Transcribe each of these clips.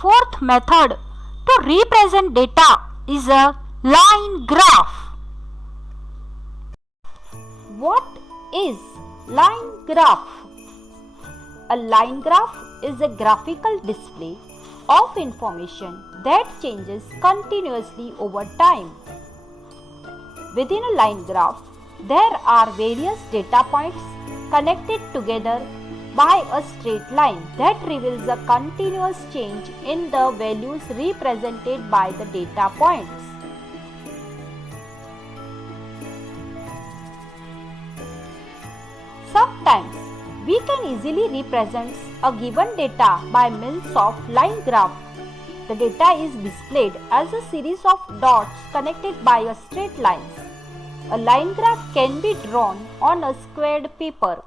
fourth method to represent data is a line graph. What is line graph? A line graph is a graphical display of information that changes continuously over time. Within a line graph, there are various data points connected together by a straight line that reveals a continuous change in the values represented by the data points. Sometimes we can easily represent a given data by means of line graph. The data is displayed as a series of dots connected by a straight line. A line graph can be drawn on a squared paper.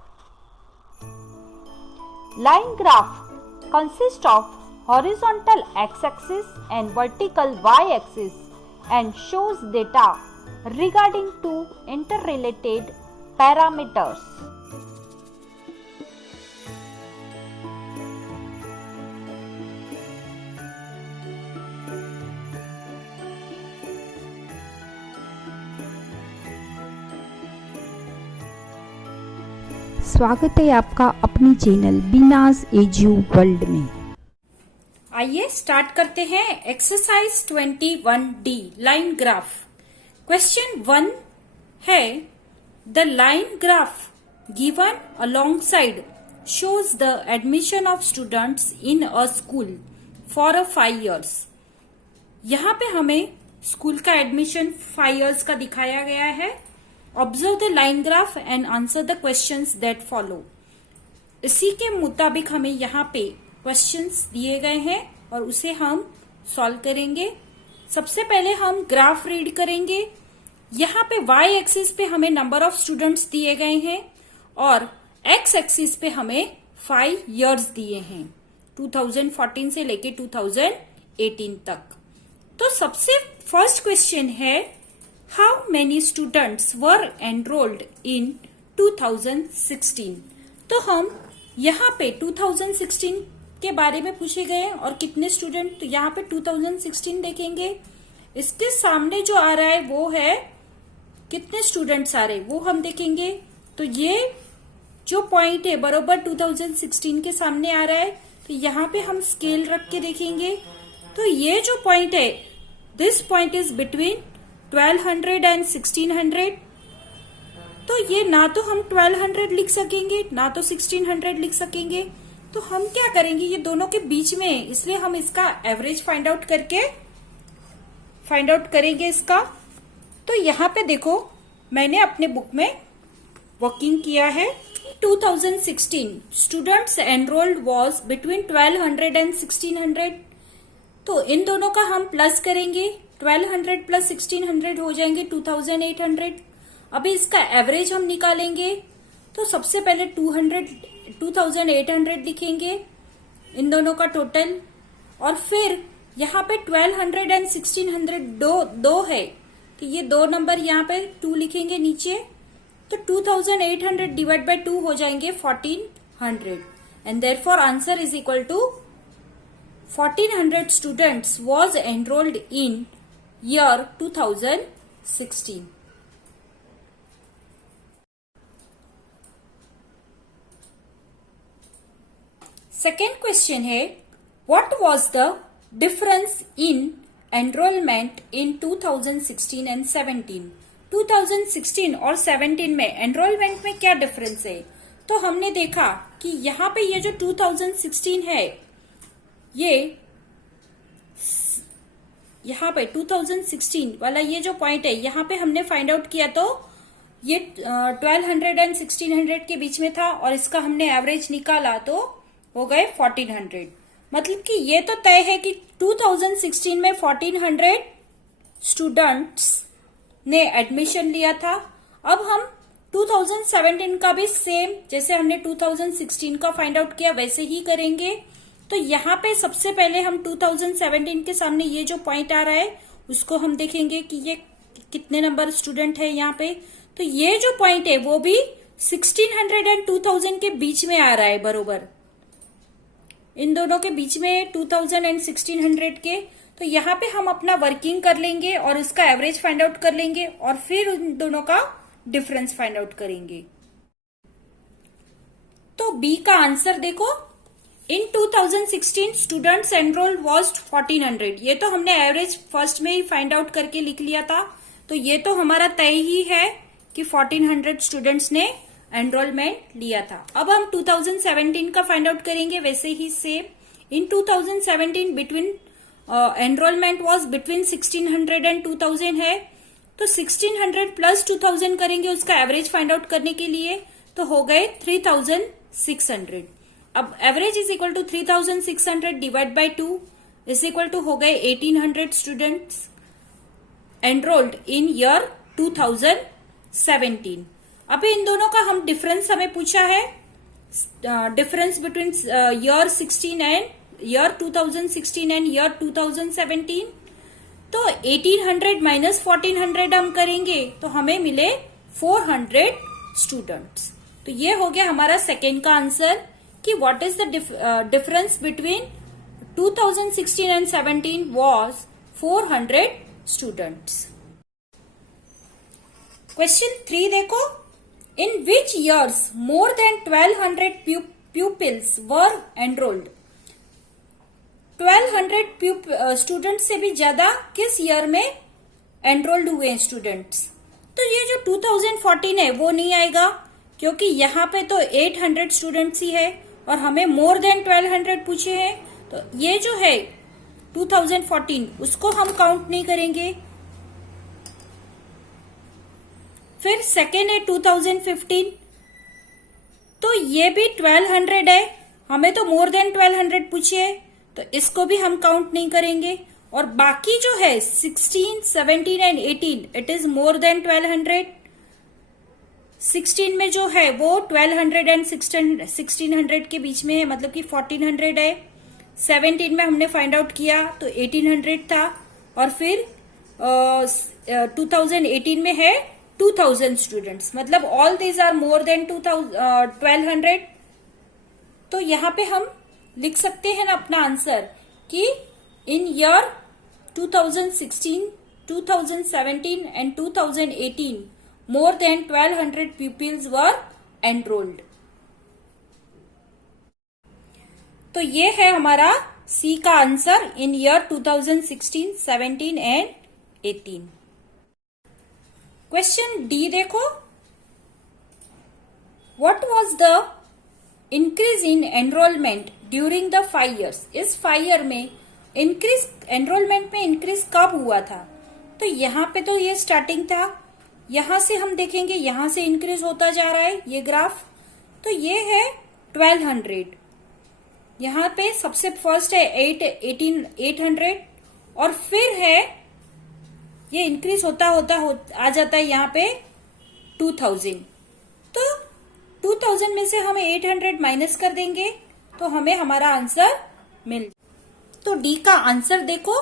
Line graph consists of horizontal x-axis and vertical y-axis and shows data regarding two interrelated parameters. स्वागत है आपका अपनी channel बीनाज edu world में। आइए start करते हैं exercise 21D line graph. Question 1 है the line graph given alongside shows the admission of students in a school for a 5 years। यहाँ पे हमें स्कूल का एडमिशन 5 years का दिखाया गया है। Observe the line graph and answer the questions that follow. इसी के मुताबिक हमें यहाँ पे क्वेश्चंस दिए गए हैं और उसे हम सॉल्व करेंगे। सबसे पहले हम ग्राफ रीड करेंगे। यहाँ पे वाई एक्सिस पे हमें नंबर ऑफ स्टूडेंट्स दिए गए हैं और एक्स एक्सिस पे हमें 5 years दिए हैं, 2014 से लेके 2018 तक। तो सबसे फर्स्ट क्वेश्चन है How many students were enrolled in 2016? तो हम यहाँ पे 2016 के बारे में पूछे गए और कितने स्टूडेंट, तो यहाँ पे 2016 देखेंगे। इसके सामने जो आ रहा है वो है कितने स्टूडेंट्स आ रहे हैं वो हम देखेंगे। तो ये जो पॉइंट है बरोबर 2016 के सामने आ रहा है, तो यहाँ पे हम स्केल रख के देखेंगे। तो ये जो पॉइंट है, this point is between 1200 and 1600। तो ये ना तो हम 1200 लिख सकेंगे ना तो 1600 लिख सकेंगे। तो हम क्या करेंगे, ये दोनों के बीच में है, इसलिए हम इसका एवरेज फाइंड आउट करेंगे इसका। तो यहाँ पे देखो मैंने अपने बुक में वर्किंग किया है। 2016 students enrolled was between 1200 and 1600। तो इन दोनों का हम प्लस करेंगे, 1200 प्लस 1600 हो जाएंगे 2800। अभी इसका एवरेज हम निकालेंगे। तो सबसे पहले 2800 लिखेंगे इन दोनों का टोटल, और फिर यहाँ पे 1200 एंड 1600 दो है, तो ये दो नंबर यहाँ पे 2 लिखेंगे नीचे। तो 2800 डिवाइड बाय 2 हो जाएंगे 1400 and therefore answer is equal to 1400 students was enrolled in year 2016। Second question है what was the difference in enrolment in 2016 and 17। 2016 और 17 में एनरोलमेंट में क्या डिफरेंस है। तो हमने देखा कि यहाँ पे ये जो 2016 है, ये यहाँ पे 2016 वाला ये जो पॉइंट है यहाँ पे हमने फाइंड आउट किया, तो ये 1200 एंड 1600 के बीच में था और इसका हमने एवरेज निकाला तो हो गए 1400। मतलब कि ये तो तय है कि 2016 में 1400 स्टूडेंट्स ने एडमिशन लिया था। अब हम 2017 का भी सेम जैसे हमने 2016 का फाइंड आउट किया वैसे ही करेंगे। तो यहाँ पे सबसे पहले हम 2017 के सामने ये जो पॉइंट आ रहा है उसको हम देखेंगे कि ये कितने नंबर स्टूडेंट है यहाँ पे। तो ये जो पॉइंट है वो भी 1600 एंड 2000 के बीच में आ रहा है बरोबर। इन दोनों के बीच में 2000 एंड 1600 के, तो यहाँ पे हम अपना वर्किंग कर लेंगे और इसका एवरेज फाइंड आउट कर लेंगे और फिर उन दोनों का डिफरेंस फाइंड आउट करेंगे। तो बी का आंसर देखो, इन 2016 स्टूडेंट्स एनरोल्ड वाज 1400। ये तो हमने एवरेज फर्स्ट में ही फाइंड आउट करके लिख लिया था, तो ये तो हमारा तय ही है कि 1400 स्टूडेंट्स ने एनरोलमेंट लिया था। अब हम 2017 का फाइंड आउट करेंगे, वैसे ही same. In 2017 between enrolment was between 1600 and 2000 है, तो 1600 प्लस 2000 करेंगे उसका एवरेज फाइंड आउट करने के लिए, तो हो गए 3600। अब average is equal to 3600 divide by 2 is equal to हो गए 1800 स्टूडेंट्स एनरोल्ड इन ईयर 2017। अभी इन दोनों का हम डिफरेंस हमें पूछा है, difference between year 16 and year 2016 and year 2017। तो 1800 माइनस 1400 हम करेंगे तो हमें मिले 400 स्टूडेंट्स। तो ये हो गया हमारा सेकेंड का आंसर कि what is the difference between 2016 and 17 was 400 students. Question 3 देखो, in which years more than 1200 pupils were enrolled. 1200 students से भी ज्यादा किस ईयर में एनरोल्ड हुए हैं स्टूडेंट्स। तो ये जो 2014 है वो नहीं आएगा, क्योंकि यहाँ पे तो 800 स्टूडेंट्स ही है और हमें मोर देन 1200 पूछे हैं, तो ये जो है 2014 उसको हम काउंट नहीं करेंगे। फिर सेकेंड है 2015, तो ये भी 1200 है, हमें तो मोर देन 1200 पूछे है, तो इसको भी हम काउंट नहीं करेंगे। और बाकी जो है 16, 17 and 18 it is more than 1200। 16 में जो है वो 1200 एंड 1600 के बीच में है, मतलब कि 1400 है। 17 में हमने फाइंड आउट किया तो 1800 था, और फिर 2018 में है 2000 स्टूडेंट्स, मतलब all these are more than 1200। तो यहाँ पे हम लिख सकते हैं ना अपना आंसर कि इन year 2016, 2017 and 2018 more than 1200 pupils were enrolled। तो ये है हमारा सी का answer in year 2016, 17 and 18। Question D देखो, what was the increase in enrolment during the 5 years। इस 5 year में इंक्रीज, एनरोलमेंट में इंक्रीज कब हुआ था। तो यहाँ पे तो ये स्टार्टिंग था, यहां से हम देखेंगे यहां से इंक्रीज होता जा रहा है ये ग्राफ। तो ये है 1200, यहां पे सबसे फर्स्ट है 800 और फिर है ये इंक्रीज होता आ जाता है यहाँ पे 2000। तो 2000 में से हमें 800 माइनस कर देंगे तो हमें हमारा आंसर मिल। तो डी का आंसर देखो,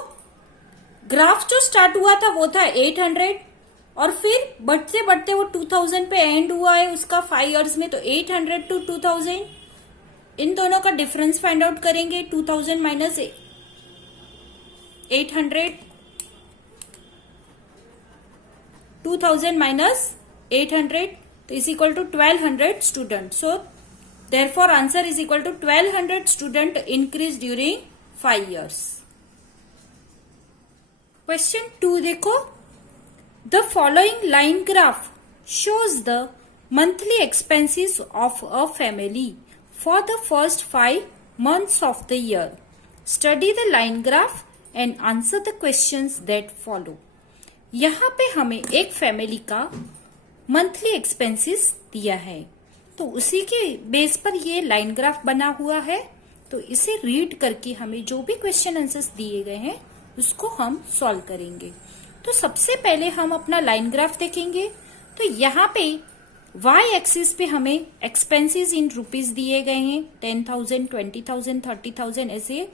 ग्राफ जो स्टार्ट हुआ था वो था 800 और फिर बढ़ते बढ़ते वो 2000 पे एंड हुआ है उसका 5 years में। तो 800 to 2000, इन दोनों का डिफरेंस फाइंड आउट करेंगे। 2000 माइनस 800, 2000 माइनस 800 तो is equal to 1200 student. So therefore answer is equal to 1200 student increase during 5 years। Question 2 देखो, the following line graph shows the monthly expenses of a family for the first 5 months of the year. Study the line graph and answer the questions that follow. यहाँ पे हमें एक family का monthly expenses दिया है, तो उसी के बेस पर ये लाइन ग्राफ बना हुआ है। तो इसे रीड करके हमें जो भी क्वेश्चन आंसर्स दिए गए हैं उसको हम सॉल्व करेंगे। तो सबसे पहले हम अपना लाइन ग्राफ देखेंगे। तो यहाँ पे y एक्सिस पे हमें एक्सपेंसेस इन रुपीज दिए गए हैं, 10,000, 20,000, 30,000 ऐसे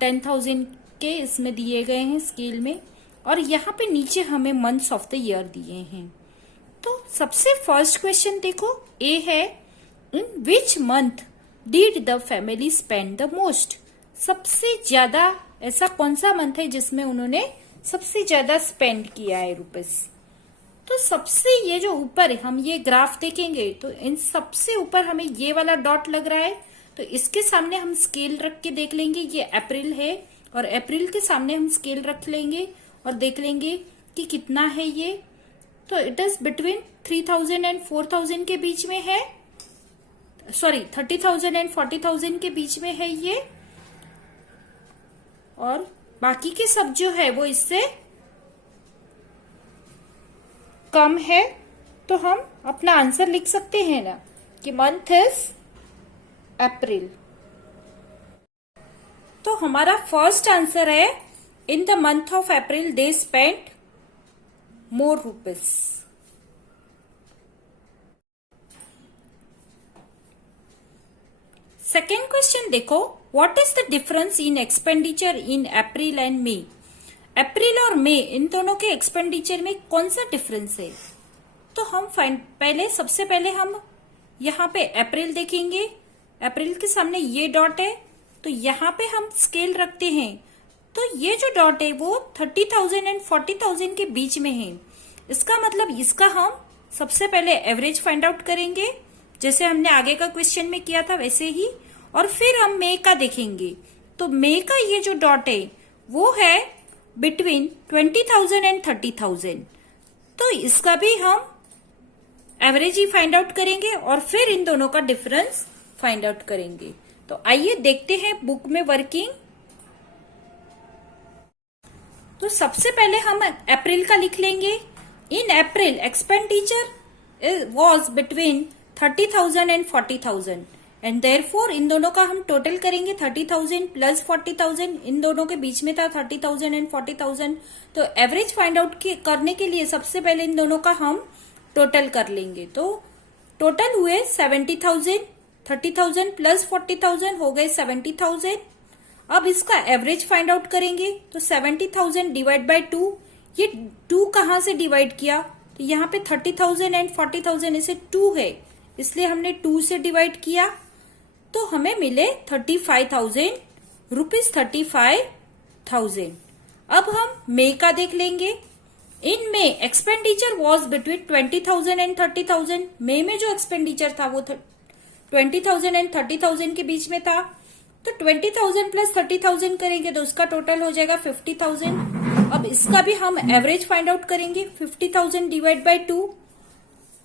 10,000 के इसमें दिए गए हैं स्केल में। और यहाँ पे नीचे हमें मंथ्स ऑफ द ईयर दिए हैं। तो सबसे फर्स्ट क्वेश्चन देखो, ए है in which month did the family spend the most? सबसे ज्यादा ऐसा कौन सा मंथ है जिसमें उन्होंने सबसे ज्यादा स्पेंड किया है रुपीस? तो सबसे ये जो ऊपर हम ये ग्राफ देखेंगे तो इन सबसे ऊपर हमें ये वाला डॉट लग रहा है, तो इसके सामने हम स्केल रख के देख लेंगे, ये अप्रैल है और अप्रैल के सामने हम स्केल रख लेंगे और देख लेंगे कि कितना है ये। तो इट इज बिटवीन 3000 एंड 4000 के बीच में है, सॉरी 30,000 एंड 40,000 के बीच में है ये, और बाकी के सब जो है वो इससे कम है। तो हम अपना आंसर लिख सकते हैं ना कि मंथ इज अप्रैल। तो हमारा फर्स्ट आंसर है in the month of April they spend more rupees. Second question देखो, what is the difference in expenditure in April and May? अप्रैल और मई इन दोनों के एक्सपेंडिचर में कौन सा डिफरेंस है? तो हम सबसे पहले हम यहाँ पे अप्रैल देखेंगे, अप्रैल के सामने ये डॉट है, तो यहाँ पे हम स्केल रखते हैं, तो ये जो डॉट है वो 30,000 एंड 40,000 के बीच में है। इसका मतलब इसका हम सबसे पहले एवरेज फाइंड आउट करेंगे, जैसे हमने आगे का क्वेश्चन में किया था वैसे ही, और फिर हम मई का देखेंगे। तो मई का ये जो डॉट है वो है बिटवीन 20,000 एंड 30,000, तो इसका भी हम एवरेज ही फाइंड आउट करेंगे और फिर इन दोनों का डिफरेंस फाइंड आउट करेंगे। तो आइए देखते हैं बुक में वर्किंग। तो सबसे पहले हम अप्रैल का लिख लेंगे। In April expenditure was between 30,000 and 40,000 and therefore इन दोनों का हम टोटल करेंगे 30,000 प्लस 40,000, इन दोनों के बीच में था 30,000 एंड 40,000। तो एवरेज फाइंड आउट करने के लिए सबसे पहले इन दोनों का हम टोटल कर लेंगे। तो टोटल हुए 70,000, 30,000 प्लस 40,000 हो गए 70,000। अब इसका एवरेज फाइंड आउट करेंगे, तो 70,000 डिवाइड बाय 2, ये 2 कहां से डिवाइड किया? तो यहाँ पे 30,000 एंड 40,000 इसे 2 है, इसलिए हमने 2 से डिवाइड किया, तो हमें मिले 35,000 रुपीज 35,000। अब हम मई का देख लेंगे। इन मई एक्सपेंडिचर वॉज बिटवीन 20,000 एंड 30,000। मई में जो एक्सपेंडिचर था वो 20,000 एंड 30,000 के बीच में था, तो 20,000 प्लस 30,000 करेंगे तो उसका टोटल हो जाएगा 50,000। अब इसका भी हम एवरेज फाइंड आउट करेंगे, 50,000 डिवाइड बाय 2,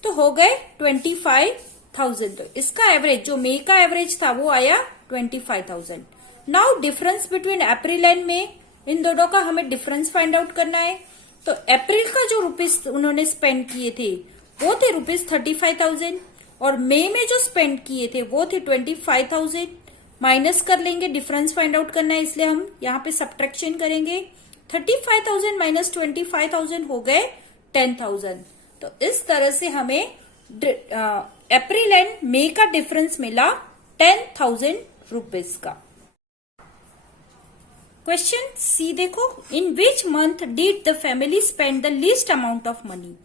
तो हो गए 25,000। तो इसका एवरेज जो मई का एवरेज था वो आया 25,000। Now difference between April and May, इन दोनों का हमें डिफरेंस फाइंड आउट करना है। तो अप्रैल का जो रुपीस उन्होंने स्पेंड किए थे वो थे रुपीज 35,000 और मई में जो स्पेंड किए थे वो थे 25,000। माइनस कर लेंगे, डिफरेंस फाइंड आउट करना है इसलिए हम यहाँ पे सब्ट्रैक्शन करेंगे। 35,000 माइनस 25,000 हो गए 10,000। तो इस तरह से हमें अप्रैल एंड मई का डिफरेंस मिला 10,000 रुपीज का। क्वेश्चन सी देखो, in which month did the family spend the least amount of money?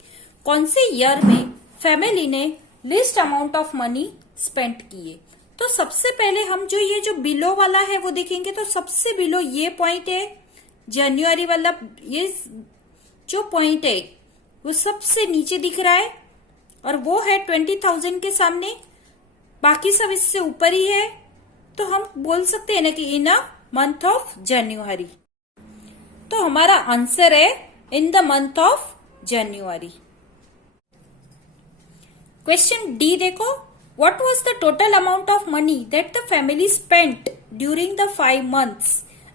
कौन से ईयर में फैमिली ने least amount of money spend किए? तो सबसे पहले हम ये जो बिलो वाला है वो देखेंगे। तो सबसे बिलो ये पॉइंट है, जनवरी वाला ये जो पॉइंट है वो सबसे नीचे दिख रहा है और वो है 20,000 के सामने, बाकी सब इससे ऊपर ही है। तो हम बोल सकते हैं ना कि इन अ मंथ ऑफ जनवरी। तो हमारा आंसर है in the month of January. Question D देखो, what was the total amount of money that the family spent during the 5 months?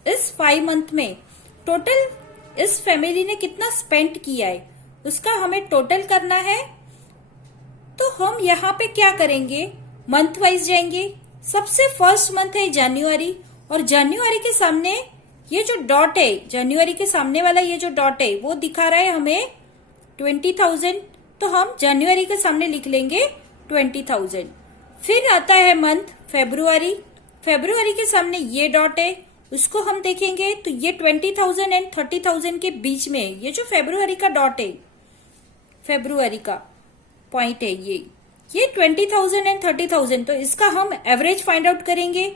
इस 5 month में टोटल इस फैमिली ने कितना स्पेंड किया है उसका हमें टोटल करना है। तो हम यहाँ पे क्या करेंगे, मंथ वाइज जाएंगे। सबसे फर्स्ट मंथ है जनवरी और जनवरी के सामने ये जो डॉट है, जनवरी के सामने वाला ये जो डॉट है वो दिखा रहा है हमें 20,000। तो हम जनवरी के सामने लिख लेंगे 20,000। फिर आता है मंथ फेब्रुआरी, फेब्रुआरी के सामने ये डॉट है उसको हम देखेंगे तो ये 20,000 एंड 30,000 के बीच में है। ये जो फेब्रुआरी का डॉट है, फेब्रुआरी का पॉइंट है ये, ये 20,000 एंड 30,000, तो इसका हम एवरेज फाइंड आउट करेंगे।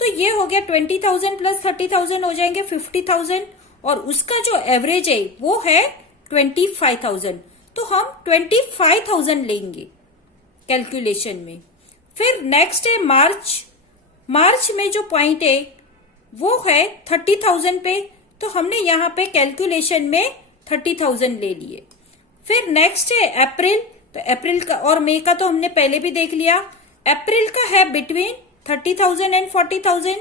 तो ये हो गया 20,000 प्लस 30,000 हो जाएंगे 50,000, और उसका जो एवरेज है वो है 25,000। तो हम 25,000 लेंगे कैलकुलेशन में। फिर नेक्स्ट है मार्च। मार्च में जो पॉइंट है वो है 30,000 पे, तो हमने यहाँ पे कैलकुलेशन में 30,000 ले लिए। फिर नेक्स्ट है अप्रैल। तो अप्रैल का और मई का तो हमने पहले भी देख लिया। अप्रैल का है बिटवीन 30,000 एंड 40,000,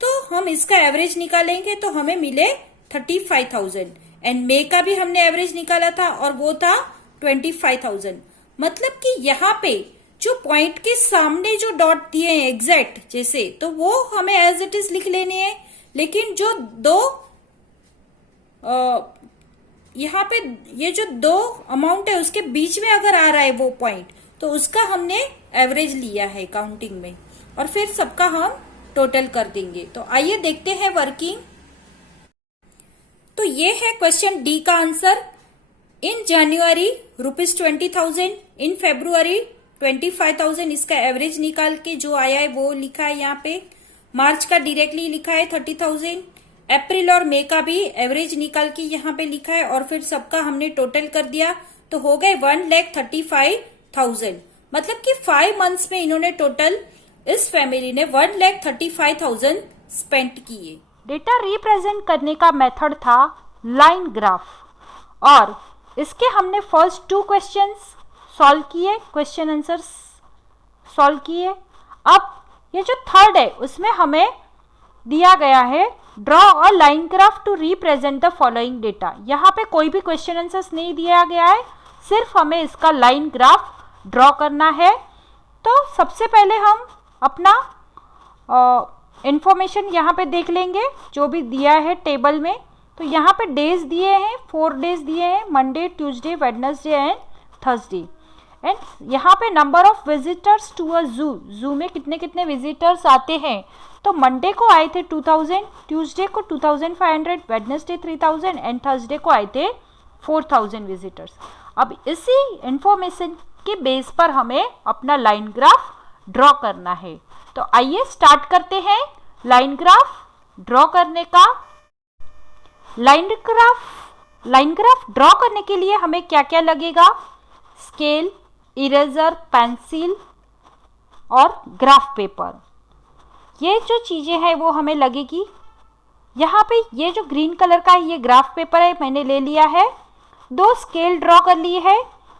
तो हम इसका एवरेज निकालेंगे तो हमें मिले 35,000। एंड मई का भी हमने एवरेज निकाला था और वो था 25,000। मतलब कि यहाँ पे जो पॉइंट के सामने जो डॉट दिए हैं एग्जैक्ट जैसे, तो वो हमें एज इट इज लिख लेने हैं। लेकिन जो दो यहाँ पे ये जो दो अमाउंट है उसके बीच में अगर आ रहा है वो पॉइंट, तो उसका हमने एवरेज लिया है काउंटिंग में, और फिर सबका हम टोटल कर देंगे। तो आइए देखते हैं वर्किंग। तो ये है क्वेश्चन डी का answer. In January ₹20,000, in February 25,000, इसका एवरेज निकाल के जो आया है वो लिखा है यहाँ पे। मार्च का डायरेक्टली लिखा है 30,000। अप्रैल और मई का भी एवरेज निकाल के यहाँ पे लिखा है, और फिर सबका हमने टोटल कर दिया तो हो गए 1,35,000। मतलब कि 5 मंथ्स में इन्होंने टोटल, इस फैमिली ने 1,35,000 स्पेंड किए। डेटा रिप्रेजेंट करने का मेथड था लाइन ग्राफ, और इसके हमने फर्स्ट 2 क्वेश्चंस सॉल्व किए, क्वेश्चन आंसर्स सॉल्व किए। अब ये जो थर्ड है उसमें हमें दिया गया है draw a line graph to represent the following data. यहाँ पे कोई भी क्वेश्चन आंसर्स नहीं दिया गया है, सिर्फ हमें इसका लाइन ग्राफ ड्रॉ करना है। तो सबसे पहले हम अपना इंफॉर्मेशन यहाँ पे देख लेंगे जो भी दिया है टेबल में। तो यहाँ पे डेज दिए हैं, 4 डेज दिए हैं, Monday, Tuesday, Wednesday and Thursday. And यहाँ पे number of visitors to a zoo, zoo में कितने कितने विजिटर्स आते हैं। तो मंडे को आए थे 2000, ट्यूसडे को 2500, वेडनेसडे 3000 एंड थर्सडे को आए थे 4000 विजिटर्स। अब इसी इंफॉर्मेशन के बेस पर हमें अपना लाइन ग्राफ ड्रॉ करना है। तो आइए स्टार्ट करते हैं लाइन ग्राफ ड्रॉ करने का। लाइन ग्राफ ड्रॉ करने के लिए हमें क्या क्या लगेगा? स्केल, इरेजर, पेंसिल और ग्राफ पेपर। ये जो चीज़ें हैं वो हमें लगेगी। यहाँ पे ये जो ग्रीन कलर का है ये ग्राफ पेपर है, मैंने ले लिया है। 2 स्केल ड्रॉ कर ली है।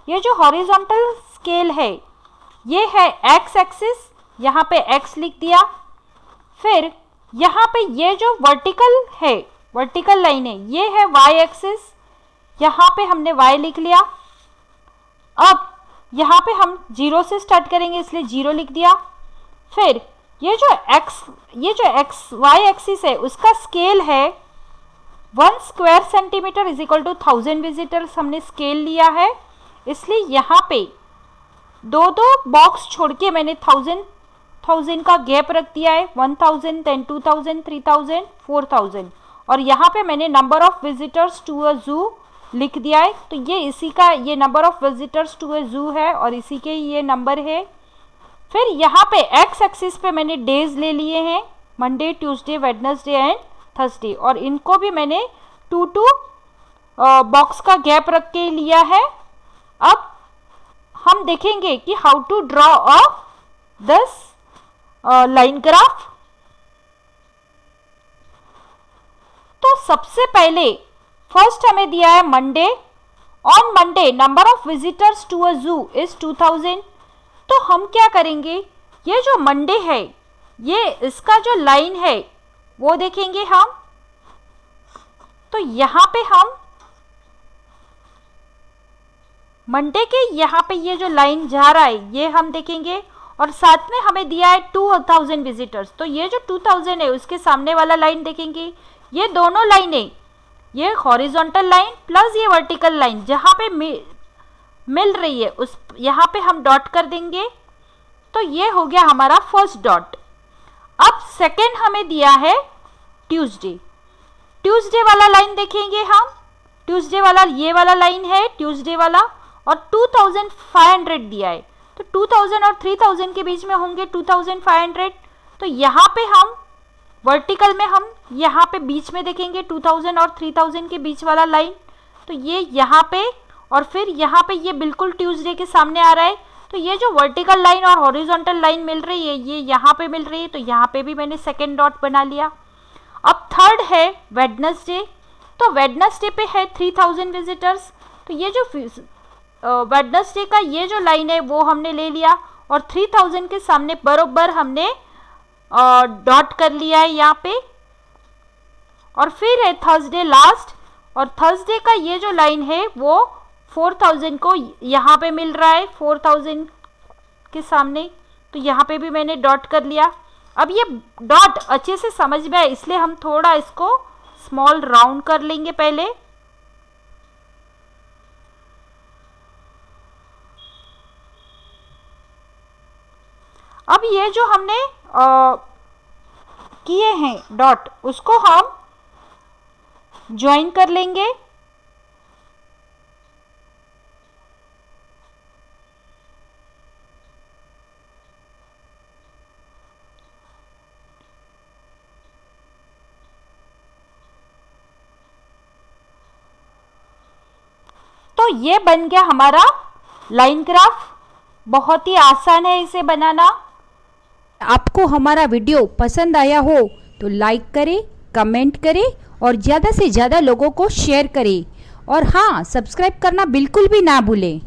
ये जो हॉरिजॉन्टल स्केल है ये है एक्स एक्सिस, यहाँ पे एक्स लिख दिया। फिर यहाँ पे ये जो वर्टिकल है, वर्टिकल लाइन है, ये है वाई एक्सिस, यहाँ पे हमने वाई लिख लिया। अब यहाँ पे हम 0 से स्टार्ट करेंगे इसलिए 0 लिख दिया। फिर ये जो एक्स वाई एक्सिस है उसका स्केल है 1 square centimetre is equal to 1000 visitors, हमने स्केल लिया है। इसलिए यहाँ पे 2 बॉक्स छोड़ के मैंने 1000 का गैप रख दिया है। 1000, then 2000, 3000, 4000, और यहाँ पे मैंने number of visitors to a zoo लिख दिया है। तो ये इसी का, ये number of visitors to a zoo है और इसी के ये नंबर है। फिर यहाँ पे एक्स एक्सिस पे मैंने डेज ले लिए हैं, Monday, Tuesday, Wednesday and Thursday, और इनको भी मैंने 2 बॉक्स का गैप रख के लिया है। अब हम देखेंगे कि how to draw a this line graph. तो सबसे पहले फर्स्ट हमें दिया है Monday. On Monday number of visitors to a zoo is 2000। तो हम क्या करेंगे, ये जो मंडे है ये इसका जो लाइन है वो देखेंगे हम। तो यहाँ पे हम मंडे के यहाँ पे ये जो लाइन जा रहा है ये हम देखेंगे, और साथ में हमें दिया है 2000 विजिटर्स। तो ये जो 2000 है उसके सामने वाला लाइन देखेंगे। ये दोनों लाइनें, ये हॉरिजॉन्टल लाइन प्लस ये वर्टिकल लाइन जहाँ पे मिल रही है उस यहाँ पे हम डॉट कर देंगे। तो ये हो गया हमारा फर्स्ट डॉट। अब सेकेंड हमें दिया है ट्यूसडे। ट्यूसडे वाला लाइन देखेंगे हम। ट्यूसडे वाला ये वाला लाइन है ट्यूसडे वाला, और 2500 दिया है। तो 2000 और 3000 के बीच में होंगे 2500। तो यहाँ पे हम वर्टिकल में हम यहाँ पे बीच में देखेंगे 2000 और 3000 के बीच वाला लाइन। तो ये यहाँ पे और फिर यहाँ पे ये बिल्कुल ट्यूसडे के सामने आ रहा है। तो ये जो वर्टिकल लाइन और हॉरिजॉन्टल लाइन मिल रही है ये यहाँ पे मिल रही है, तो यहाँ पे भी मैंने सेकेंड डॉट बना लिया। अब थर्ड है वेडनेसडे। तो वेडनेसडे पे है 3000 विजिटर्स। तो ये जो वेडनेसडे का ये जो लाइन है वो हमने ले लिया और 3000 के सामने बरोबर हमने डॉट कर लिया है यहाँ पे। और फिर है थर्सडे लास्ट, और थर्सडे का ये जो लाइन है वो 4000 को यहाँ पे मिल रहा है 4000 के सामने। तो यहाँ पे भी मैंने डॉट कर लिया। अब ये डॉट अच्छे से समझ में आए इसलिए हम थोड़ा इसको स्मॉल राउंड कर लेंगे पहले। अब ये जो हमने किए हैं डॉट उसको हम ज्वाइन कर लेंगे। तो ये बन गया हमारा लाइन ग्राफ। बहुत ही आसान है इसे बनाना। आपको हमारा वीडियो पसंद आया हो तो लाइक करें, कमेंट करें और ज़्यादा से ज़्यादा लोगों को शेयर करें। और हाँ, सब्सक्राइब करना बिल्कुल भी ना भूलें।